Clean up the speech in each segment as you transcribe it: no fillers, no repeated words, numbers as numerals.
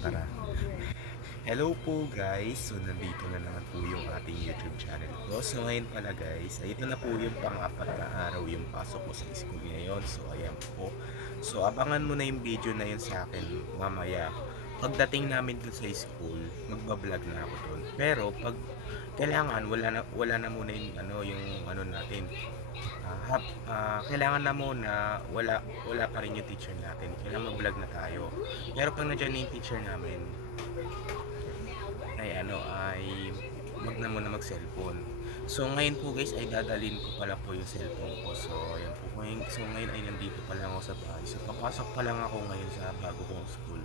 tara. Hello po guys, so nandito na naman po yung ating YouTube channel ko. So ngayon pala guys, ito na po yung pang-apat na araw yung pasok ko sa school ngayon. So ayan po. So abangan mo na yung video na yun sa akin mamaya. Pagdating namin dun sa school, magbablog na ako dun. Pero pag kailangan wala na muna yung ano natin. Kailangan na muna wala pa rin yung teacher natin. Kailangan mag-vlog na tayo. Pero pag nandiyan na yung teacher namin, ay wag na muna mag-cellphone. So ngayon po guys ay dadalhin ko pala po yung cellphone ko. So ayan po. Ngayon ay nandito pa lang ako sa bahay. So papasok pa lang ako ngayon sa bago kong school.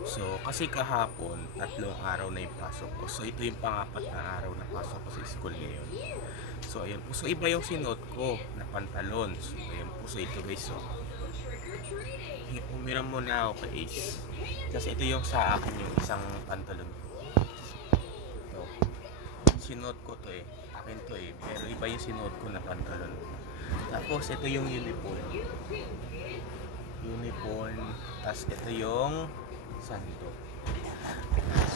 So kasi kahapon 3 araw na yung pasok ko. So ito yung pang-apat na araw na pasok ko sa school ngayon. So ayan po. So iba yung sinuot ko na pantalon. So ayan po. So ito guys. So umiram muna ako kay Ace. Kasi ito yung sa akin yung isang pantalon ko. Sinuot ko to akin to pero iba yung sinuot ko na pantalon. Tapos ito yung uniform, tapos ito yung santo.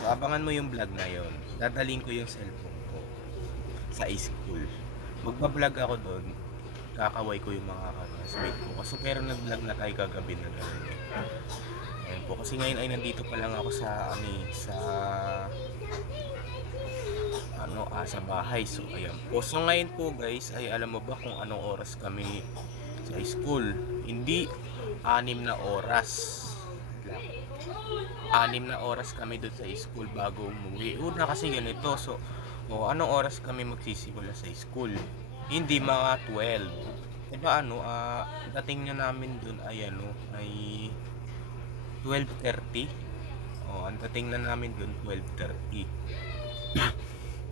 So abangan mo yung vlog na yon. Dadalhin ko yung cellphone ko sa school, magbablog ako doon, kakaway ko yung mga classmate ko kasi pero nag-vlog na tayo kagabi na gano'n. Ayan po, kasi ngayon ay nandito pa lang ako sa sa bahay. So ayan po. So ngayon po guys ay alam mo ba kung anong oras kami sa school? Hindi 6 na oras. 6 na oras kami doon sa school bago umuwi. Una kasi ganito. So anong oras kami magsisimula sa school? Hindi mga 12. Diba dating na namin doon ay ay 12:30. Ang dating na namin doon 12:30.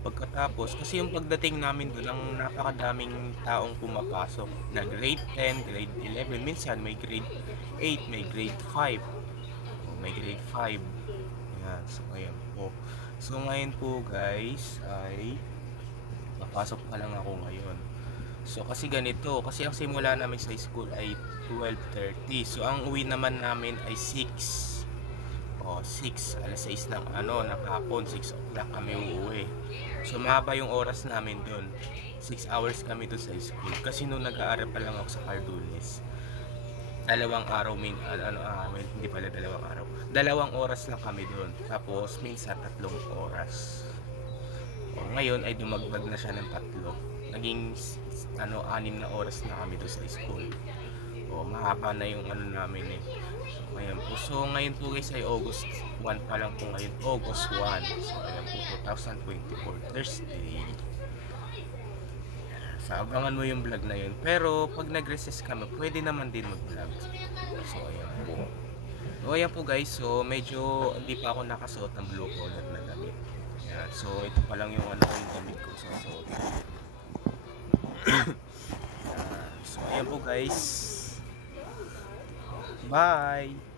Pagkatapos, kasi yung pagdating namin doon, ang napakadaming taong pumapasok na grade 10, grade 11, minsan may grade 8, may grade 5, may grade 5. Ayan, so ayan po. So ngayon po guys, ay papasok pa lang ako ngayon. So kasi ganito, kasi ang simula namin sa school ay 12:30. So ang uwi naman namin ay 6. 6, alas 6 ng ng hapon, 6 o'clock kami uuwi. So mahaba yung oras namin doon. 6 hours kami doon sa school. Kasi nung nag-aaral pa lang ako sa Cardules, 2 araw hindi pala 2 araw. 2 oras lang kami doon. Tapos minsan 3 oras. Ngayon ay dumagdag na siya ng 3. Naging 6 na oras na kami doon sa school. Mahaba na yung namin Ayan po. So ngayon po guys ay August 1 pa lang po ngayon. August 1. So ayan po 2024 Thursday. So abangan mo yung vlog na yun. Pero pag nag-recess kami, pwede naman din mag-vlog. So ayan po. So ayan po guys. So medyo hindi pa ako nakasuot ng blue collar na damit. Ayan. So ito pa lang yung yung damit ko. So ayan po guys. Bye!